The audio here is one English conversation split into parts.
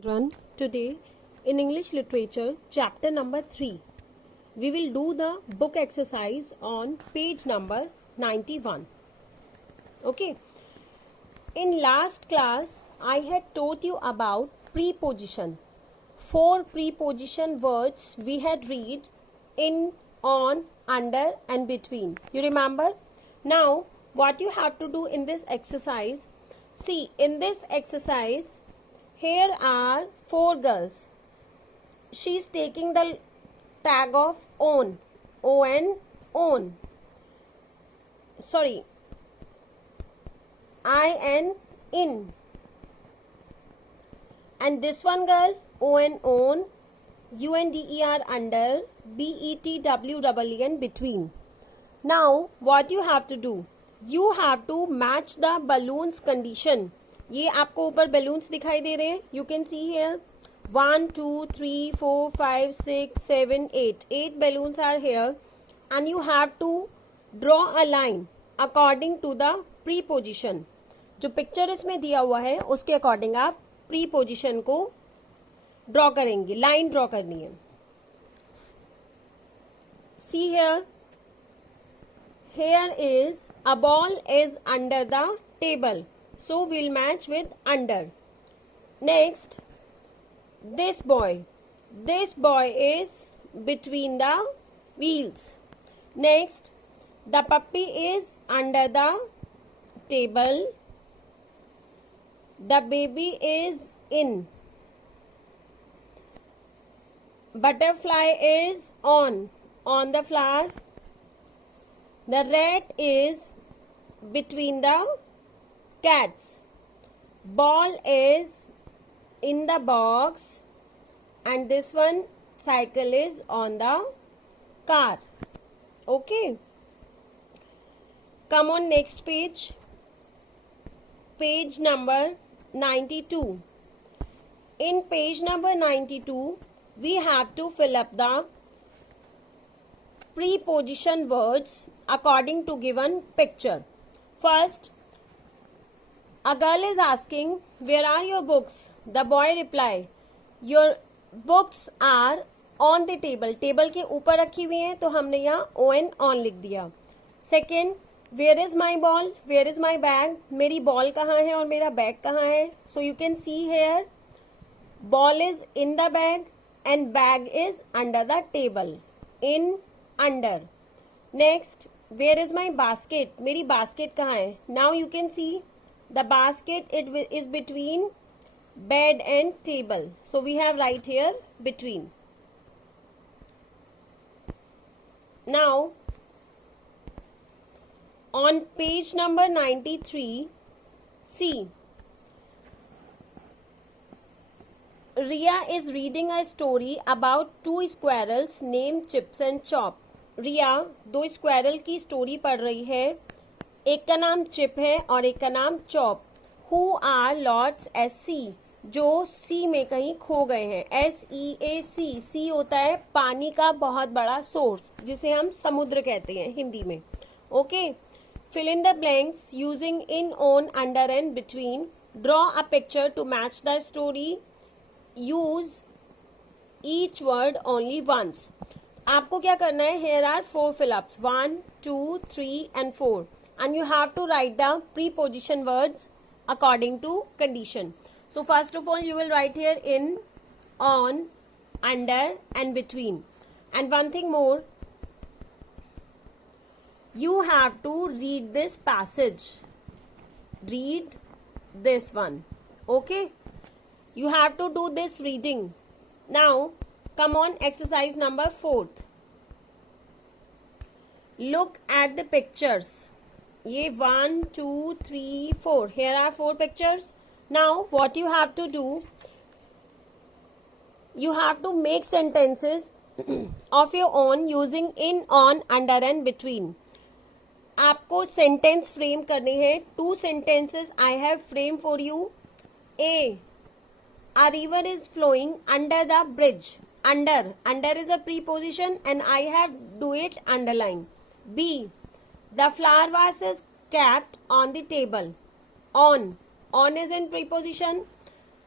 Children, today in English literature, chapter number 3, we will do the book exercise on page number 91. Okay. In last class, I had taught you about preposition. 4 preposition words we had read in, on, under and between. You remember? Now, what you have to do in this exercise, see, in this exercise, here are 4 girls. She is taking the tag of on, on, on. Sorry, in, in. And this one girl, on, under, between, between. Now, what you have to do? You have to match the balloons condition. ये आपको ऊपर balloons दिखाई दे रहे हैं. You can see here 1, 2, 3, 4, 5, 6, 7, 8. 8 balloons are here, and you have to draw a line according to the preposition. जो picture इसमें दिया हुआ है उसके अकॉर्डिंग आप प्रीपोजिशन को ड्रॉ करेंगे, लाइन ड्रॉ करनी है. सी here is a ball is under the table, so we'll match with under. Next, this boy is between the wheels. Next, the puppy is under the table, the baby is in, butterfly is on the flower, the rat is between the cats, ball is in the box, and this one cycle is on the car. Okay, come on next page, page number 92. In page number 92, we have to fill up the preposition words according to given picture. First, a girl is asking, where are your books? The boy reply, your books are on the table. Table के ऊपर रखी हुई हैं, तो हमने यहाँ on लिख दिया. Second, where is my ball? Where is my bag? मेरी बॉल कहाँ है और मेरा बैग कहाँ है? So you can see here, ball is in the bag and bag is under the table. In, under. Next, where is my basket? मेरी basket कहाँ है? Now you can see the basket is between bed and table. So we have right here between. Now, on page number 93, see, Ria is reading a story about 2 squirrels named Chips and Chop. Riya 2 squirrel की story पढ़ रही है. एक का नाम chip है और एक का नाम chop. Who are lost at sea, जो सी में कहीं खो गए हैं. SEAC, सी होता है पानी का बहुत बड़ा सोर्स, जिसे हम समुद्र कहते हैं हिंदी में. Okay, fill in the blanks using in, on, under and between. Draw a picture to match the story. Use each word only once. आपको क्या करना है? Here are 4 fill-ups, 1, 2, 3 and 4, and you have to write the preposition words according to condition. So first of all, you will write here in, on, under and between. And one thing more, you have to read this passage. Read this one. Okay? You have to do this reading. Now, come on, exercise number 4. Look at the pictures. ये 1, 2, 3, 4. Here are 4 pictures. Now, what you have to do? You have to make sentences of your own using in, on, under and between. आपको sentence frame करने हैं. 2 sentences I have framed for you. A river is flowing under the bridge. Under is a preposition and I have do it underline. B, the flower vase is kept on the table. On is in preposition.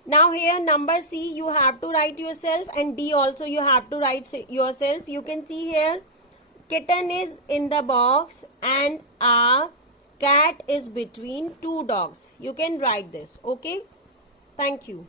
Now here number C you have to write yourself, and D also you have to write yourself. You can see here kitten is in the box and a cat is between two dogs. You can write this. Okay, thank you.